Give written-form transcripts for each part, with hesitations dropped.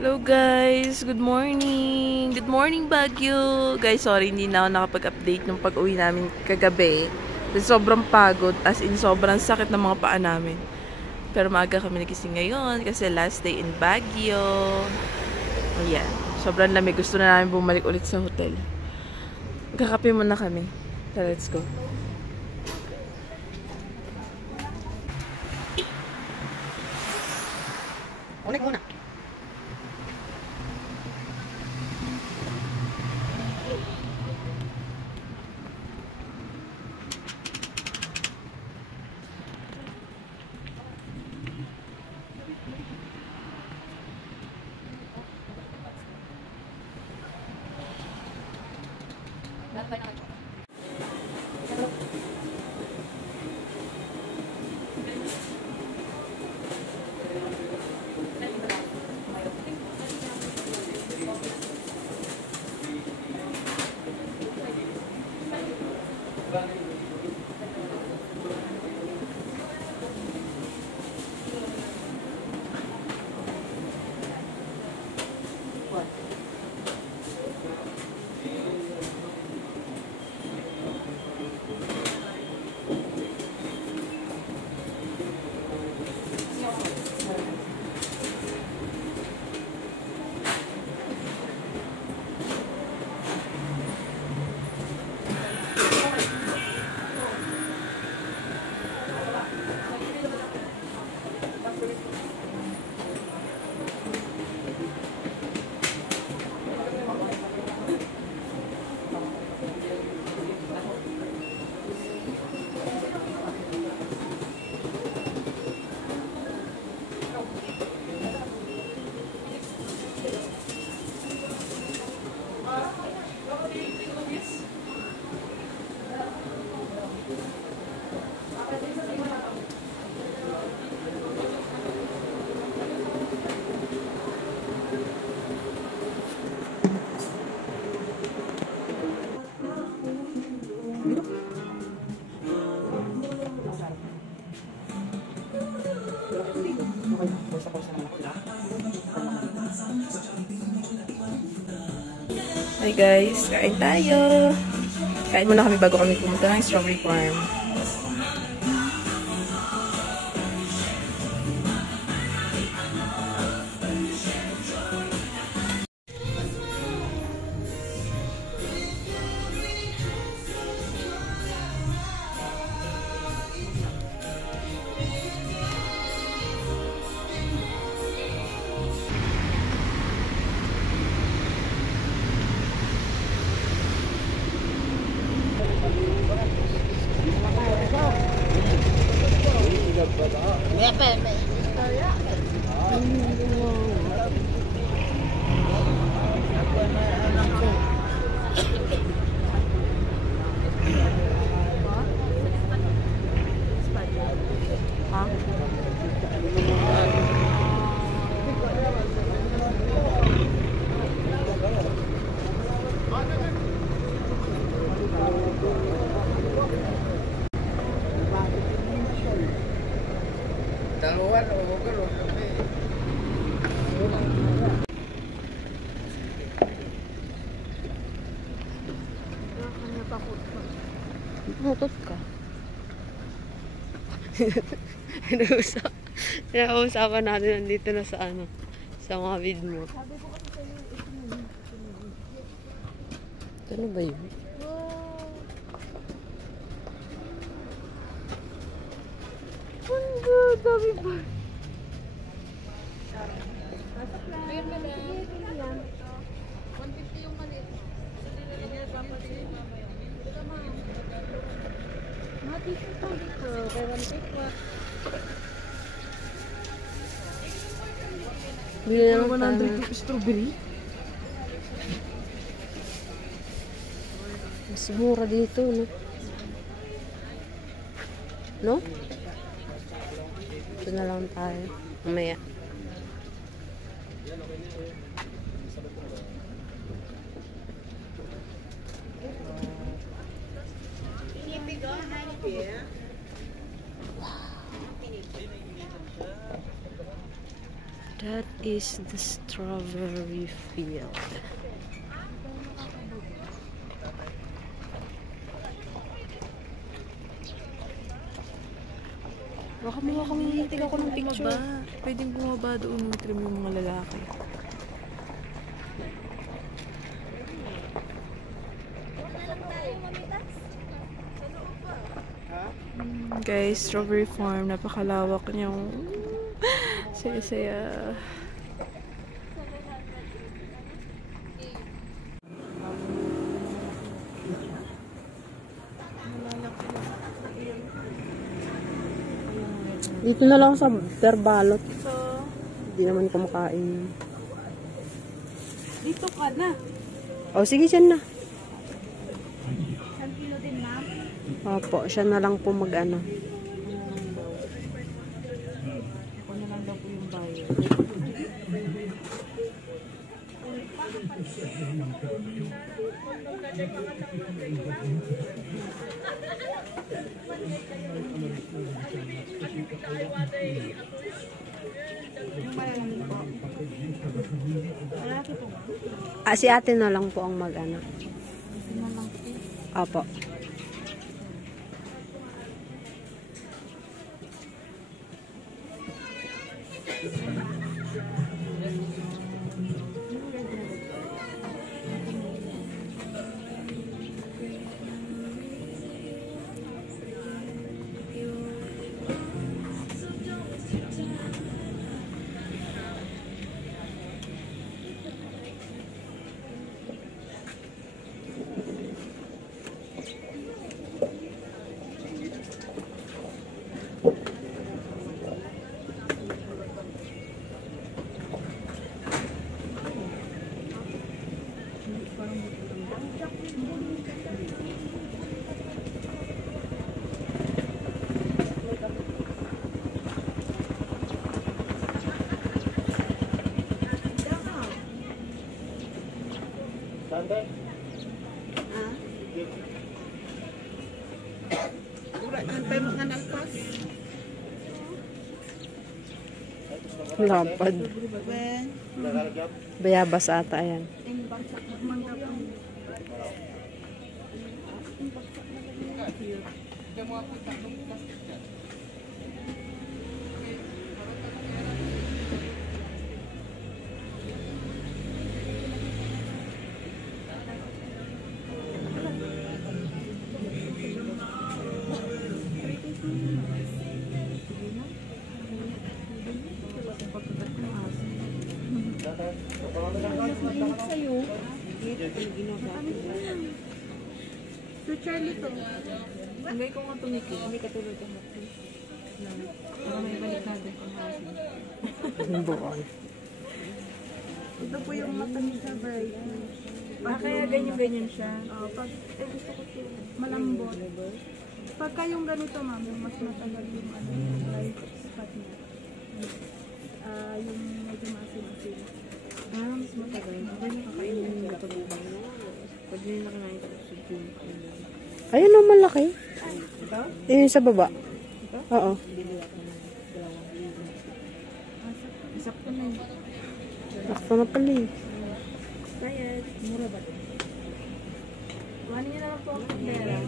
Hello guys! Good morning! Good morning Baguio! Guys, sorry hindi na ako nakapag-update nung pag-uwi namin kagabi. Kasi sobrang pagod, as in sobrang sakit ng mga paa namin. Pero maaga kami nagising ngayon kasi last day in Baguio. Ayan. Sobrang lamig. Gusto na namin bumalik ulit sa hotel. Magkakape muna kami. So, let's go. Unik muna. Hi guys, kain tayo. Kain muna kami bago kami pumunta ng strawberry farm. Natot ka. Pinag-uusapan natin nandito na sa ano, sa mga vid mo. Ito na ba yun? Ang dami pa. Ayun na lang. 150 yung maliit. Mati ko pa dito. Kaya 150 pa. Bili na lang 100 strawberry. Mas mura dito, no? No? Ito na lang tayo. Mamaya. That is the strawberry field. Baka mukha kami hihitig ako ng picture. Pwedeng bumaba doon ng trim yung mga lalaki. Guys, strawberry farm. Napakalawak niyang saya-saya. Dito na lang sa terbalot. Hindi naman kumakain. Dito ka na. O, sige, siya na. 1 kilo din, ma'am. Opo, siya na lang po mag-ano. Ako na lang daw po yung bayo. Si ate na lang po ang mag-ano. Opo. Lapad. Bayabas ata yan. So, Charlie to. Hangay ko nga tumiki. Kami katulad yung mati. Para may balik natin kung hasin. Buwan. Ito po yung mata ni sa variety. Kaya ganyan-ganyan siya. Gusto ko ito. Malambot. Pagka yung ganito, ma'am, yung mas matagal yung light spot niya. Yung medyo masin-asin. Mas matagal. Ako yung nakakainin yung natulubang na. Pwede nyo nakakain ko sa June. Ayun ang malaki. Ito? Ayun sa baba. Oo. Isakto na yun. Gusto na pala eh. Bayad. Mura ba ito? Kuhanin nyo na lang po ang kandera.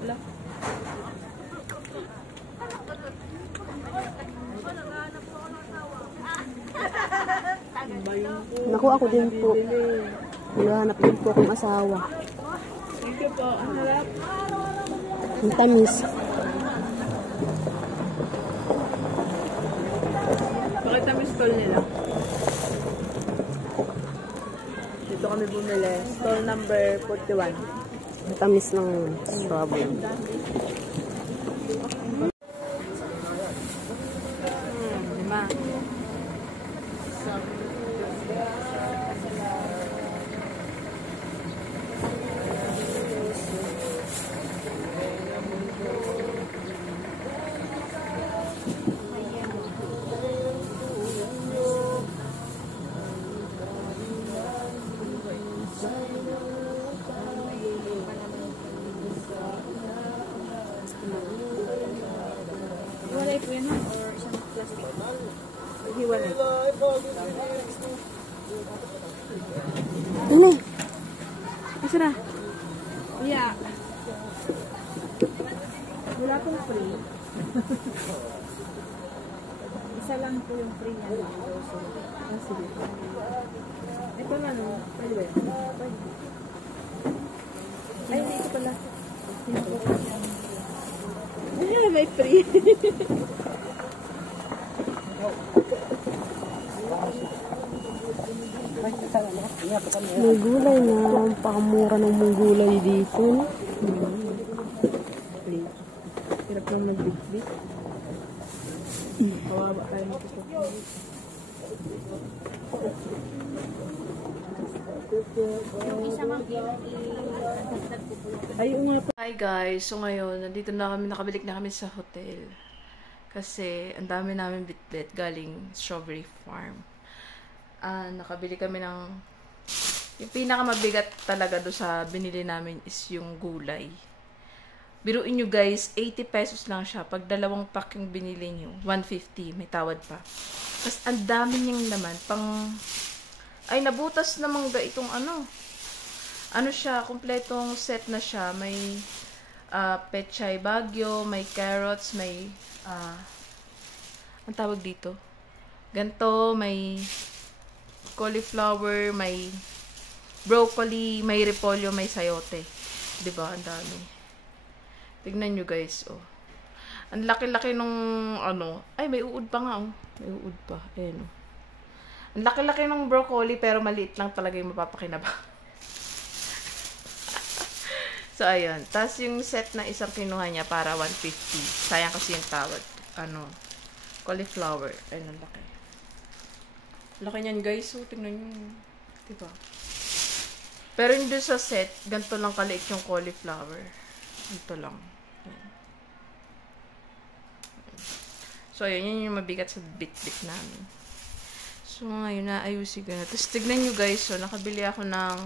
Wala. Naku, ako din po. Naghahanap din po akong asawa. Thank you po. Ang harap. Ang tamis. Pakita mo yung stall nila. Dito kami bumili. Stall number 41. Ang tamis ng strawberry. Lima. ganun or isang plastic? Hiwalay. Ano? Isa na. Yeah. Wala pong free. Isa lang po yung free niya. Sige. Ito na no. Pwede ba? Pwede. Ay, hindi ito pala. Ay, may free. May gulay na. Ang pakamura ng mga gulay dito. Hirap lang mag-bit-bit. Kawawa tayo mag-bit. Yung isa ma'am, Ayun nga po. Hi guys, so ngayon, nandito na kami, nakabalik na kami sa hotel. Kasi, ang dami namin bit-bit galing Strawberry Farm. Nakabili kami ng, yung pinakamabigat talaga do sa binili namin is yung gulay. Biruin nyo guys, 80 pesos lang siya. Pag dalawang pack yung binili nyo, 150, may tawad pa. Tapos, ang dami niyang laman, ay, nabutas na mangga itong ano siya, kompletong set na siya. May pechay bagyo, may carrots, may ang tawag dito? Ganto, may cauliflower, may broccoli, may repolyo, may sayote. 'Di ba? Ang dami. Tignan nyo guys, oh. Ang laki-laki nung ay may uod pa nga, oh. May uod pa. Ayan, oh. Ang laki-laki ng broccoli pero maliit lang talaga yung mapapakinabang. So, ayun. Tapos, yung set na isang kinuha niya para 150. Sayang kasi yung tawad. Cauliflower. Ayun, ang laki. Laki niyan, guys. So, tingnan nyo. Diba? Pero yung doon sa set, ganito lang kaliit yung cauliflower. Ganito lang. Ayan. So, ayun. Yun yung mabigat sa bit-bit namin. So, ngayon na ayusin ko na. Tapos, tignan nyo, guys. So, nakabili ako ng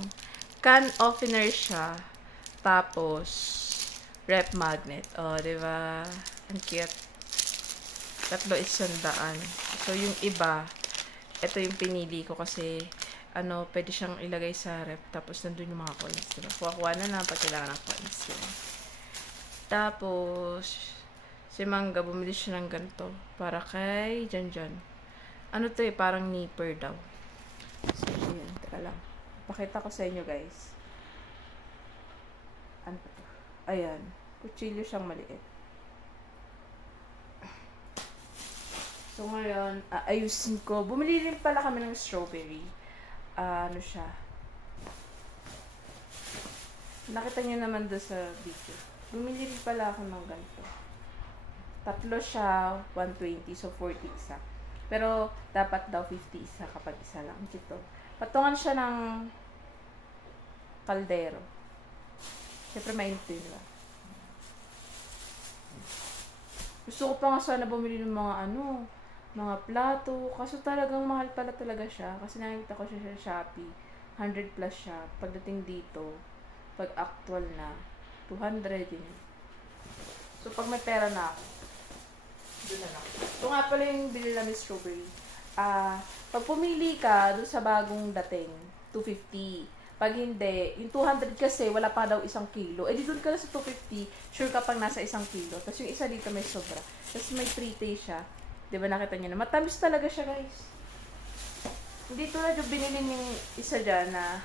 can opener siya. Tapos, rep magnet. O, diba? Ang cute. 300. So, yung iba, ito yung pinili ko kasi, pwede siyang ilagay sa rep. Tapos, nandun yung mga coins. Diba? Kuha-kuha na lang pag kailangan ng coins. Diba? Tapos, si Mangga, bumili siya ng ganito. Para kay Janjan. Ano to parang nipper daw. So, yan. Teka lang. Pakita ko sa inyo, guys. Ano to? Ayan. Kutsilyo siyang maliit. So, ngayon, ayusin ko. Bumili rin pala kami ng strawberry. Ano siya? Nakita niyo naman doon sa video. Bumili rin pala ako ng ganito. Tatlo siya, 120. So, 40 isa. Pero, dapat daw 50 isa kapag isa lang. Ito. Patungan siya ng kaldero. Siyempre, mainit din ba? Gusto ko pa nga sana bumili ng mga plato. Kaso talagang mahal pala talaga siya. Kasi nakikita ko siya sa Shopee. 100 plus siya. Pagdating dito, pag actual na, 200 din. So, pag may pera na ako, doon na lang. Ito nga pala yung binili namin strawberry. Pag pumili ka doon sa bagong dating, 250. Pag hindi, yung 200 kasi, wala pa daw 1 kilo. Eh, di doon ka na sa 250, sure ka pang nasa 1 kilo. Tapos yung isa dito may sobra. Tapos may 3 taste siya. Diba nakita niyo na? Matamis talaga siya, guys. Hindi tulad yung binili yung isa dyan na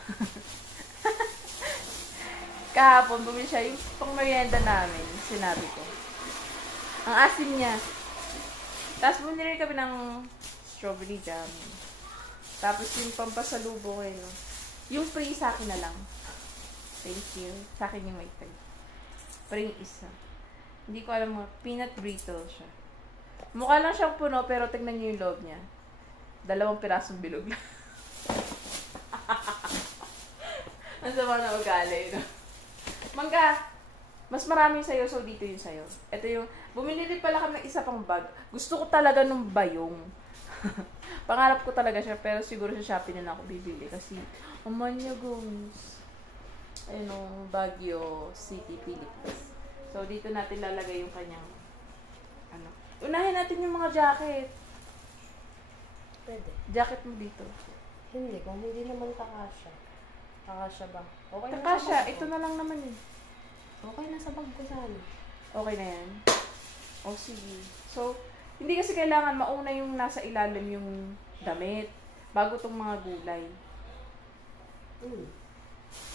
kahapon, bumili siya. Yung pang merienda namin, sinabi ko. Ang asin niya. Tapos bumili kami ng strawberry jam. Tapos yung pampasalubong no? Yung free sa akin na lang. Thank you. Sa akin yung may free. Pero yung isa. Hindi ko alam mo, peanut brittle siya. Mukha lang siyang puno, pero tignan niyo yung loob niya. 2 pirasong bilog lang. Ang sama na ugali, no? Mangga! Mas maraming sayo, so dito yung sayo. Ito yung, bumili rin pala kami ng isa pang bag. Gusto ko talaga nung bayong. Pangarap ko talaga siya, pero siguro sa Shopee na ako bibili. Kasi, niya guys. Ayun, Baguio City, Philippines. So, dito natin lalagay yung kanyang, Unahin natin yung mga jacket. Pwede. Jacket mo dito. Hindi, kung hindi naman kakasya. Kakasya ba? Okay na sa Kakasya, bag ko. ito na lang naman eh. Okay na sa bag ko sana. Okay na yan? O sige. So, hindi kasi kailangan mauna yung nasa ilalim yung damit bago tong mga gulay.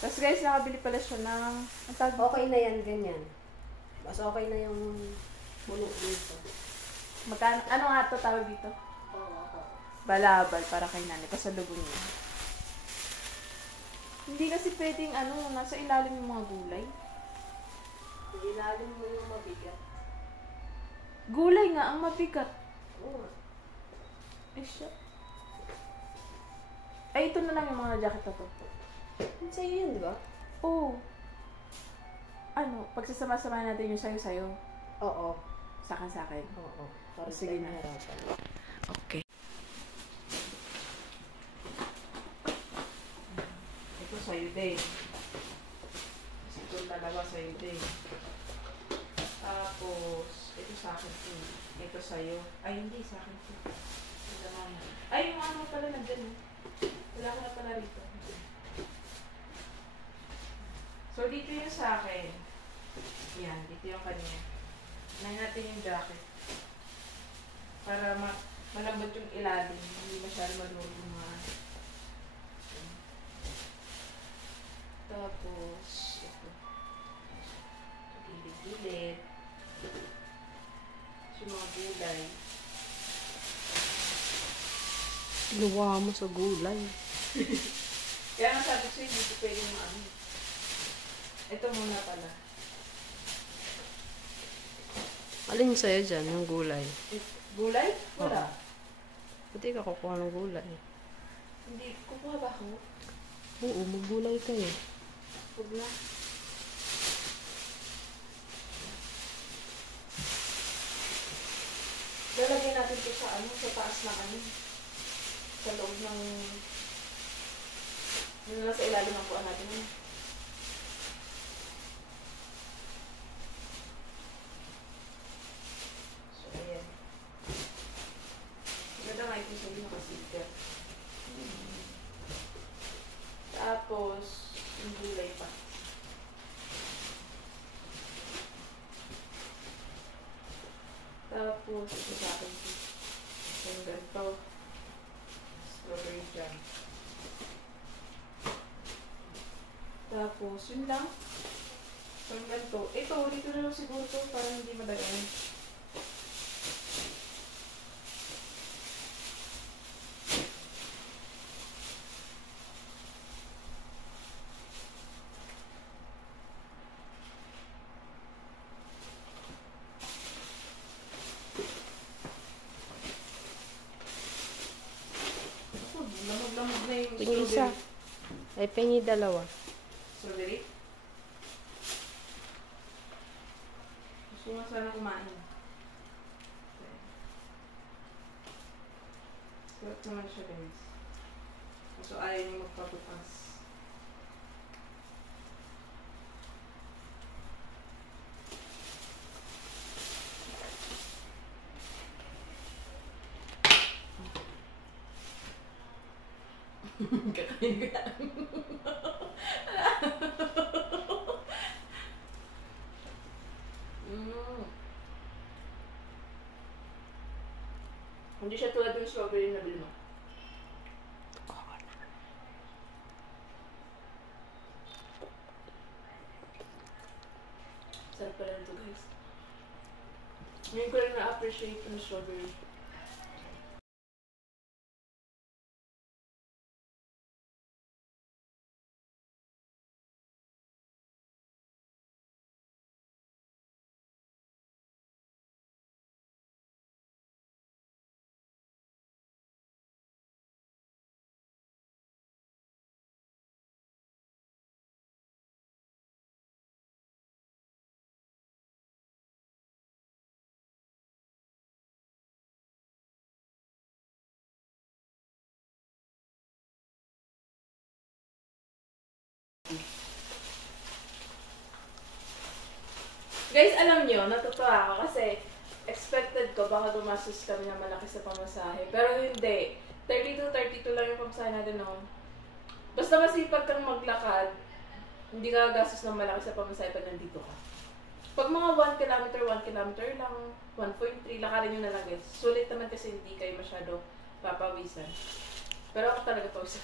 Tapos guys, nakabili pala siya ng... Ang tawag dito? Okay na yan, ganyan. Mas okay na yung puno dito. Magkano? Ano nga to tawag dito? Balabal para kay nanay. Pasalubong niya. Hindi kasi pwedeng nasa ilalim yung mga gulay. Ilalim mo yung mabigat. Gulay nga ang mabigat. Oo. Ay, siya. Ay, ito na lang yung mga jacket na to. Sa'yo yun, di ba? Oo. Pagsasama-sama natin yung sayo-sayo. Oo. Sa akin. Oo. Para Sige tayo na. mahirapan. Okay. Ito sa'yo din. Ito talaga sa'yo din. Tapos, ito sa akin po. Ito sa'yo. Ay, hindi sa akin po. Ito mama. Ay, yung ano pala nandyan. Wala ko na pala rito. So, dito yung sa akin. Yan, dito yung kanya. Unahin natin yung jacket. Para malambot yung ilalim. Hindi masyado maduro yung mga... Tapos, ito. Gilid-gilid. Yung mga gulay. Gawa mo sa gulay. Kaya nga sabi ko sa'yo, dito pwede yung ano. Ito muna pala. Alin sa'yo dyan, yung gulay? Gulay? Wala. Hindi ka kukuha ng gulay. Hindi. Kukuha ba ako? Oo, maggulay kayo. Huwag na. Lalagyan natin ito sa sa taas ng sa loob ng nasa ilalim ng kuha natin. So, ayan. Ganda nga ito sa iyo nakasitter. Tapos, yung gulay pa. Tapos, ito sa akin po. Yung ganito. Strawberry jam. Tapos, yun lang. So, yung ganito. Ito, dito na lang siguro to para hindi madagan. Lamag-lamag na yung Tingin isa. Ay, pengi dalawa. Strawberry? Gusto nga sana kumain. Sarap naman siya guys. Kaso ayaw niyo magpapupas. Kakain ka. Hindi siya tulad yung strawberry na bilma. Sarap pala nito guys. Ngayon ko rin na-appreciate yung strawberry. Guys, alam nyo, natutuwa ako kasi expected ko, baka gumastos kami na malaki sa pamasahe. Pero hindi. 32 lang yung pamasahe natin noon. Basta masipag kang maglakad, hindi ka gastos ng malaki sa pamasahe pag nandito ka. Pag mga 1 kilometer lang, 1.3, lakarin nyo na lang guys. Sulit naman kasi hindi kayo masyado papawisan. Pero ako talaga pawis.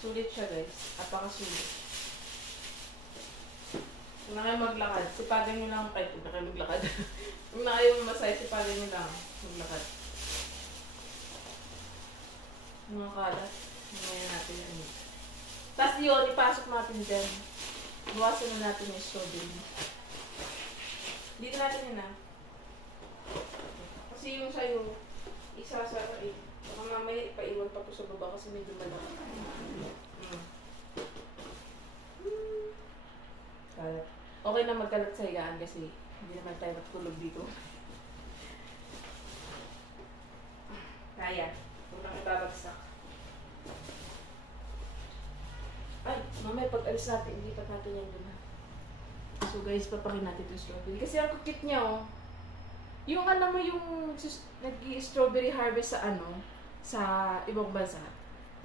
Sulit siya guys. Apakasulit. Kung na kayo maglakad, sipagan nyo lang kahit kung na kayo maglakad. Kung na kayo mamasay, sipagan nyo lang maglakad. Mga kalat. Ngayon natin yan. Tapos yun, ipasok natin dyan. Buwasan na natin yung strawberry. Dito natin yun ah. Kasi yung sa'yo, isasara eh. Baka mamaya ipaiwan pa po sa baba kasi medyo malaki. Kalat. Okay na magkalat sa higaan kasi hindi naman tayo matulog dito. Kaya. Huwag nang ibabagsak. Ay, mamaya pag alis natin, ilipat natin yan dun. So guys, papakin natin ito strawberry. Kasi ang kukit niya oh. Yung ano mo yung nag-strawberry harvest sa ano, sa ibang bansa.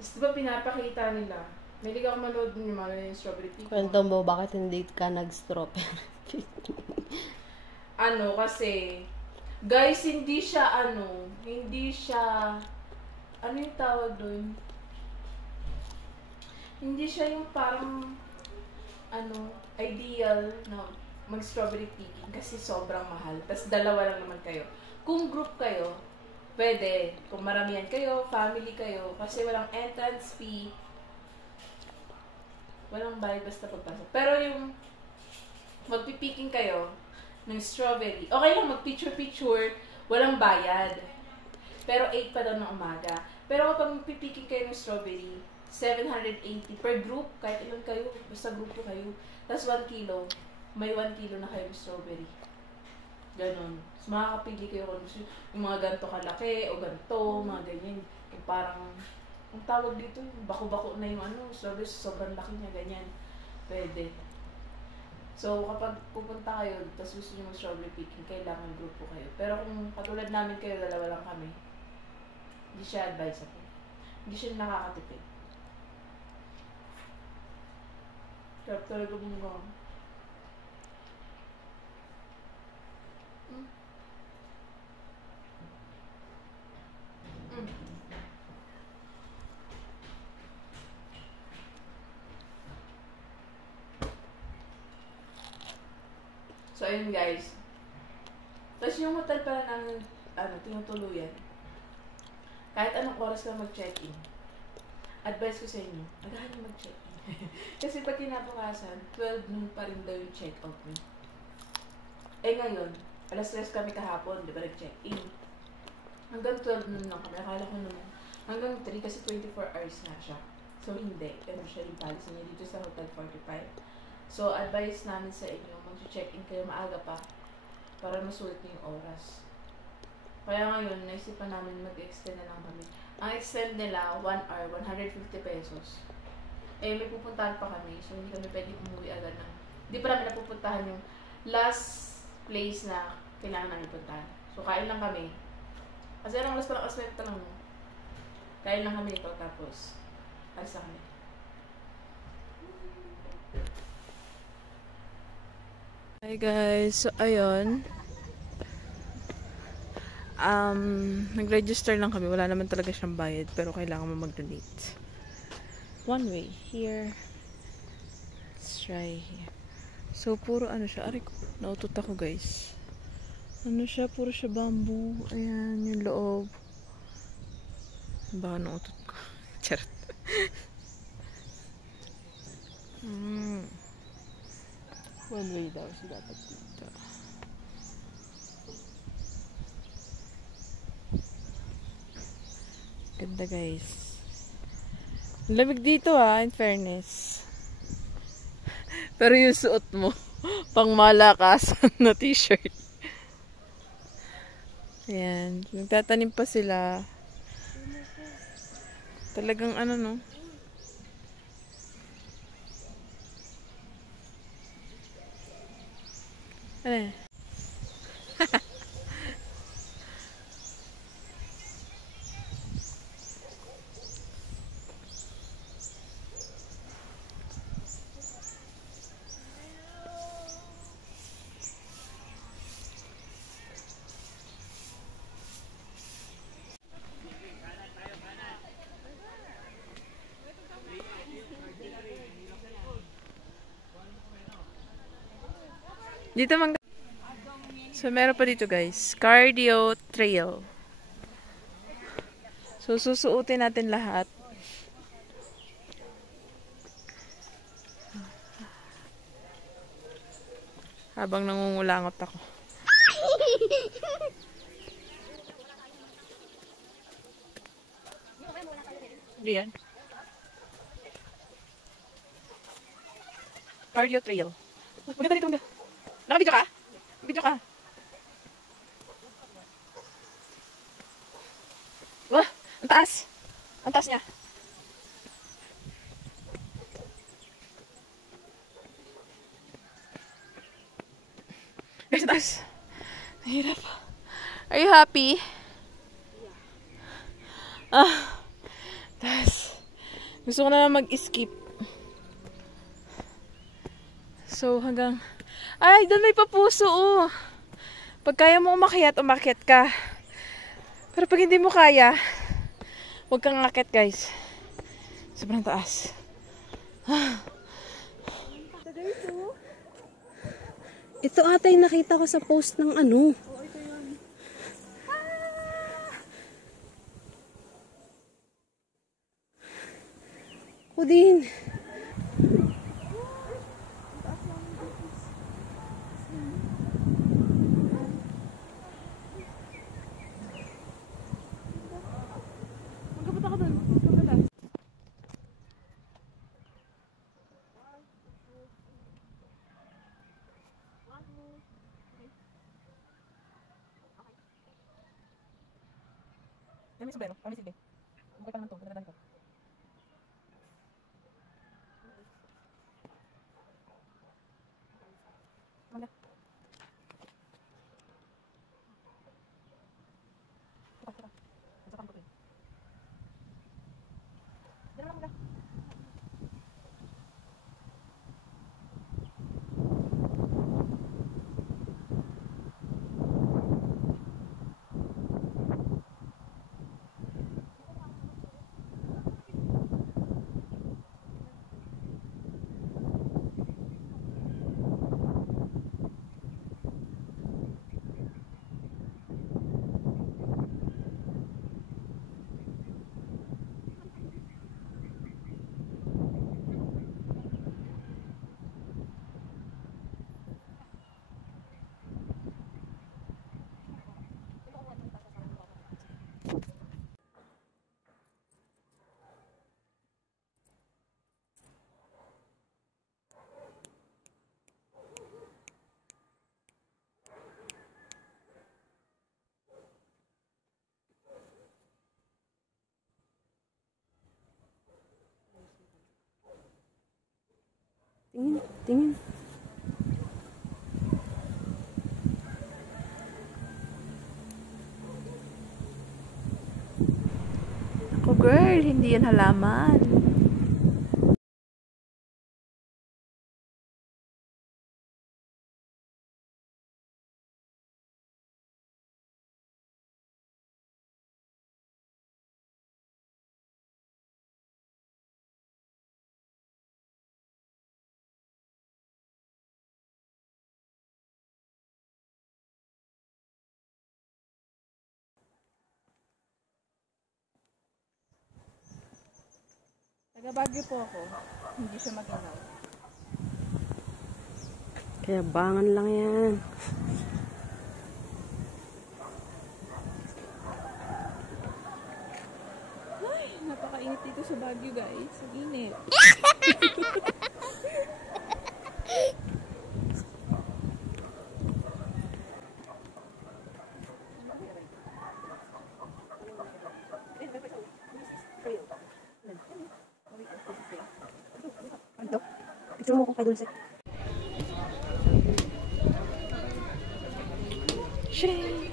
Tapos diba pinapakita nila. May ligaw manood nyo mga yung strawberry picking. Kwento mo, bakit hindi ka nag-strawberry? Ano, kasi, guys, hindi siya, ano yung tawag doon? Hindi siya yung parang, ideal na mag-strawberry picking kasi sobrang mahal. Tapos dalawa lang naman kayo. Kung group kayo, pwede. Kung maramihan kayo, family kayo, kasi walang entrance fee, walang bayad basta pagpasok. Pero yung magpipicking kayo ng strawberry, okay lang mag-picture-picture, walang bayad. Pero 8 pa daw ng umaga. Pero kapag magpipicking kayo ng strawberry, 780 per group, kahit ilan kayo, basta grupo kayo. Tapos 1 kilo, may 1 kilo na kayo ng strawberry. Ganon. So, makakapili kayo kung gusto yung mga ganito kalaki o ganito, mga ganyan. Yung parang, ang tawag dito, bako-bako na yung strawberry, sobrang laki niya, ganyan. Pwede. So, kapag pupunta kayo, tapos gusto nyo mag-strawberry picking, kailangan grupo kayo. Pero kung katulad namin kayo, dalawa lang kami, hindi siya advisable. Hindi siya nakakatipid. Sarap talaga mong So, ayun guys. Tapos yung hotel pala namin, tinutuluyan. Kahit anong oras ka mag-check-in, advice ko sa inyo, agahan nyo mag-check-in. Kasi pag kinabukasan, 12 noon pa rin daw yung check-out mo. Eh ngayon, alas 3 kami kahapon, di ba nag-check-in? Hanggang 12 noon lang kami. Akala ko naman, hanggang 3 kasi 24 hours na siya. So hindi, ano siya yung policy niya dito sa Hotel 45. So, advice namin sa inyo, mag-check-in kayo maaga pa para masulit niyo yung oras. Kaya ngayon, naisipan namin mag-extend na lang kami. Ang extend nila, 1 hour, 150 pesos. Eh, may pupuntahan pa kami, so hindi kami pwede umuwi agad ng... Hindi pa namin napupuntahan yung last place na kailangan namin puntahan. So, kain lang kami. Kasi anong oras pa lang, aswerte lang. Kain lang kami nito, tapos alis na kami. Hi guys, so ayun, nag-register lang kami, wala naman talaga siyang bayad pero kailangan mo mag-donate. One way, here, let's try here. So puro ano siya, aray ko, nautot ako guys. Ano siya, puro siya bamboo, ayan yung loob. Baka nautot ko, charot. One way daw siya dapat dito. Ganda guys. Lamig dito in fairness. Pero yung suot mo, pang malakasan na t-shirt. Ayan. Nagtatanim pa sila. Talagang ano no. Ano? Dito man. So, meron pa dito guys. Cardio trail. So, susuotin natin lahat. Habang nangungulangot ako. Diyan. Cardio trail. Maganda dito, maganda. Naka-video ka? Video ka. Wah, ang taas. Ang taas niya. Guys, ang taas. Mahirap. Are you happy? Ah, taas. Gusto ko na mag-skip. So, hanggang... Ay, doon may papuso, oh. Pag kaya mo umakyat, umakyat ka. Pero pag hindi mo kaya, huwag kang umakyat, guys. Sobrang taas. Ito ata yung nakita ko sa post ng ano. Oo, ito yun. Ako din. Magkapunta ka dun. Magkapunta. Dami sa bero. Kami sige. Bukay pa naman ito. Ganda ko. Mangga. Tara. Ito pang butin. Diyan lang mangga. Tingin, tingin. Ako girl, hindi yan halaman. Taga-Baguio po ako. Hindi siya maginaw. Kaya bangan lang yan. Ay, napakainit dito sa Baguio, guys. Ang init. Picture mo kung kay Dulce. Shing!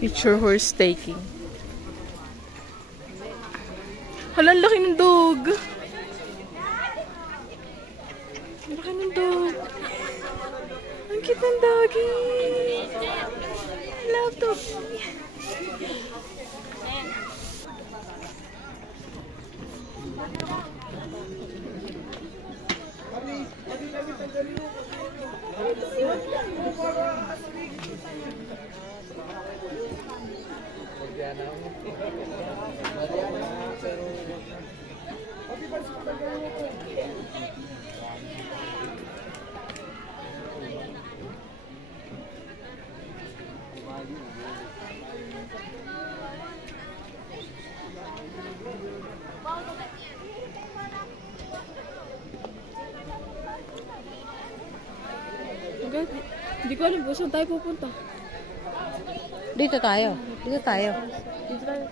Picture horse taking. Hala, ang laki ng dog. Ang laki ng dog. Ang cute ng doggy. I love doggy. Hindi ko alam kung saan tayo pupunta. Dito tayo. Dito tayo. Dito tayo.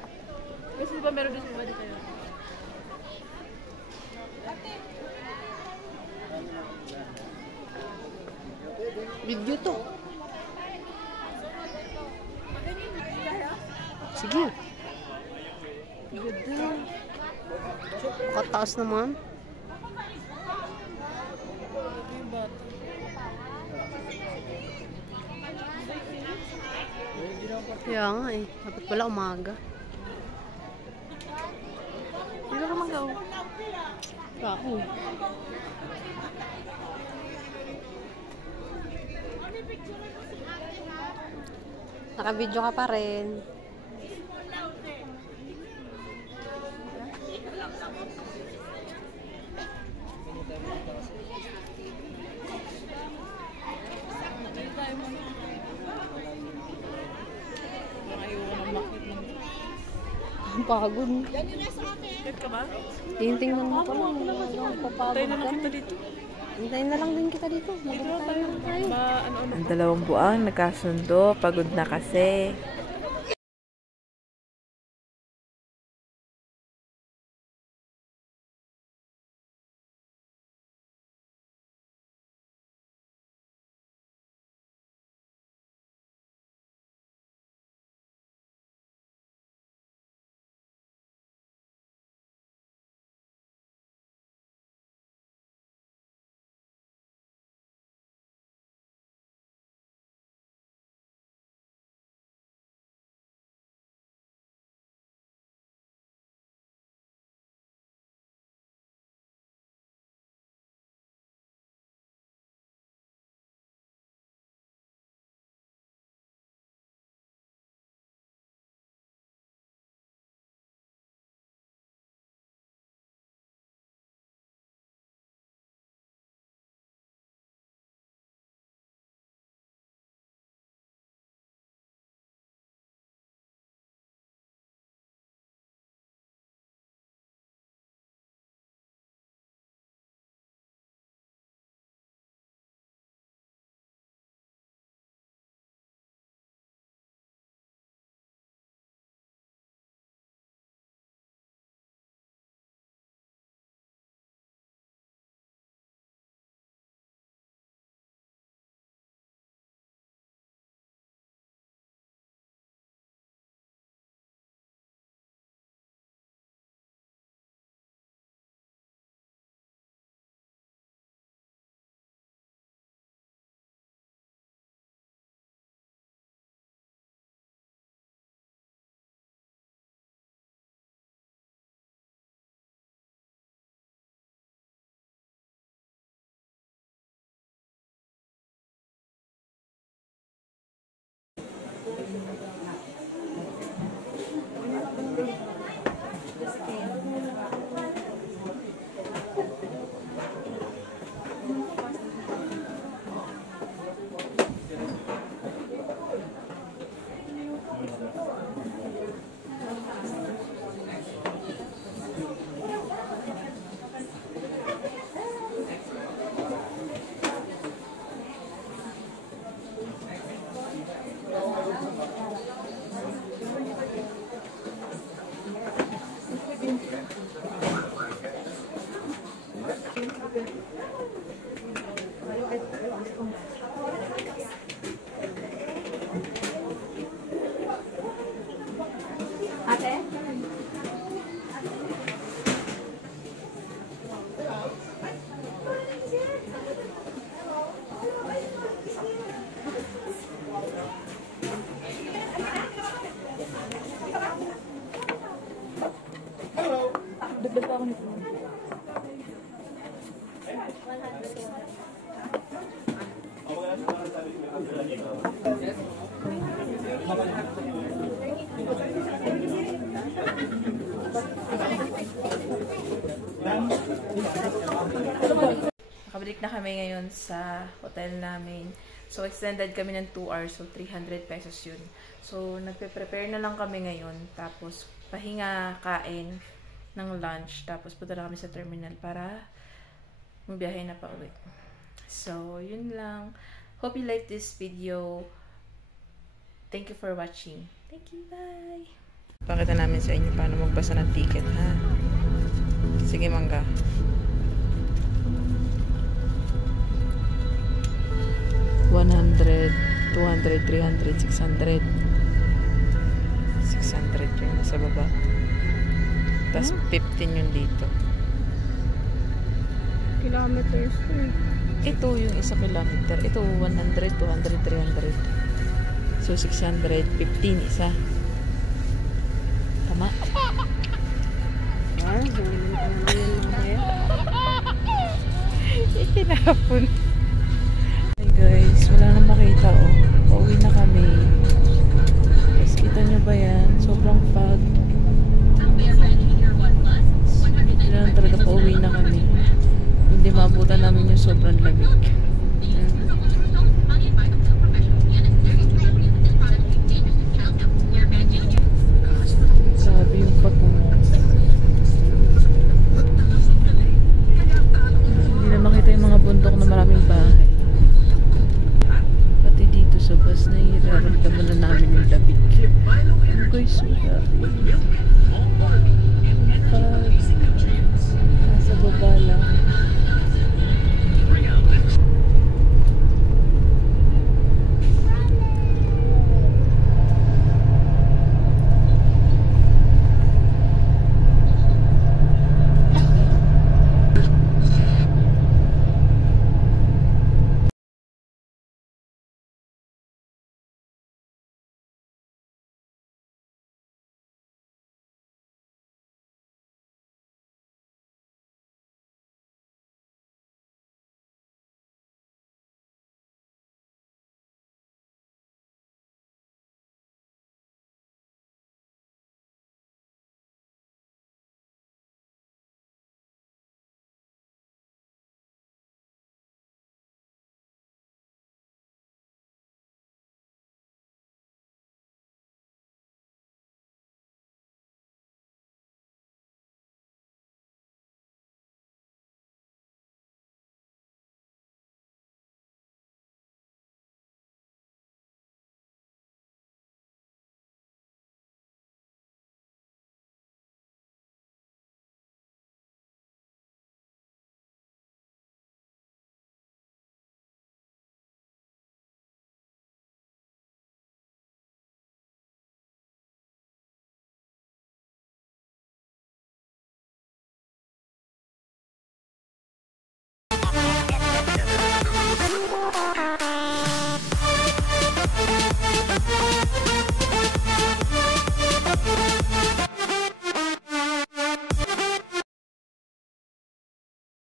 Kasi diba meron din sa dito tayo? Video to. Sige. Kataas naman. Kaya nga eh. Dapat pala umaga. Dito ka mag-go. Kako. Naka-video ka pa rin. Ang pagod. Get ka ba? Tingnan mo pa lang. Papagod Tayo na ka lang na. kita dito. Hintayin na lang din kita dito. Maganda tayo. Ano-ano. Ang dalawang buang nagkasundo, pagod na kasi. Nakabalik na kami ngayon sa hotel namin. So, extended kami ng 2 hours. So, 300 pesos yun. So, nagpe-prepare na lang kami ngayon. Tapos, pahinga, kain ng lunch. Tapos, punta na kami sa terminal para magbiyahe na pa uwi. So, yun lang. Hope you like this video. Thank you for watching. Thank you. Bye! Pakita namin sa inyo paano magbasa ng ticket, ha? Sige, mangga. $100, $200, $300, $600. $600 yun sa baba. Tapos 15 yun dito. Kilometers. Ito yung 1 kilometer. Ito 100, 200, 300. So 600, 15 isa. Tama? Ah, ganyan mamaya. Ikinapon. Hey guys, wala na makita oh. Pauwi na kami. Guys, kita nyo ba yan? Sobrang fog. Wala na talaga, pauwi na kami. Hindi maabutan namin yung sobrang lamig. Sabi yung fog mo. Hindi na makita yung mga bundok na maraming bahay. Pati dito sa bus na iraramdaman na namin yung lamig. Oh guys, so happy. Fog. Nasa baba lang.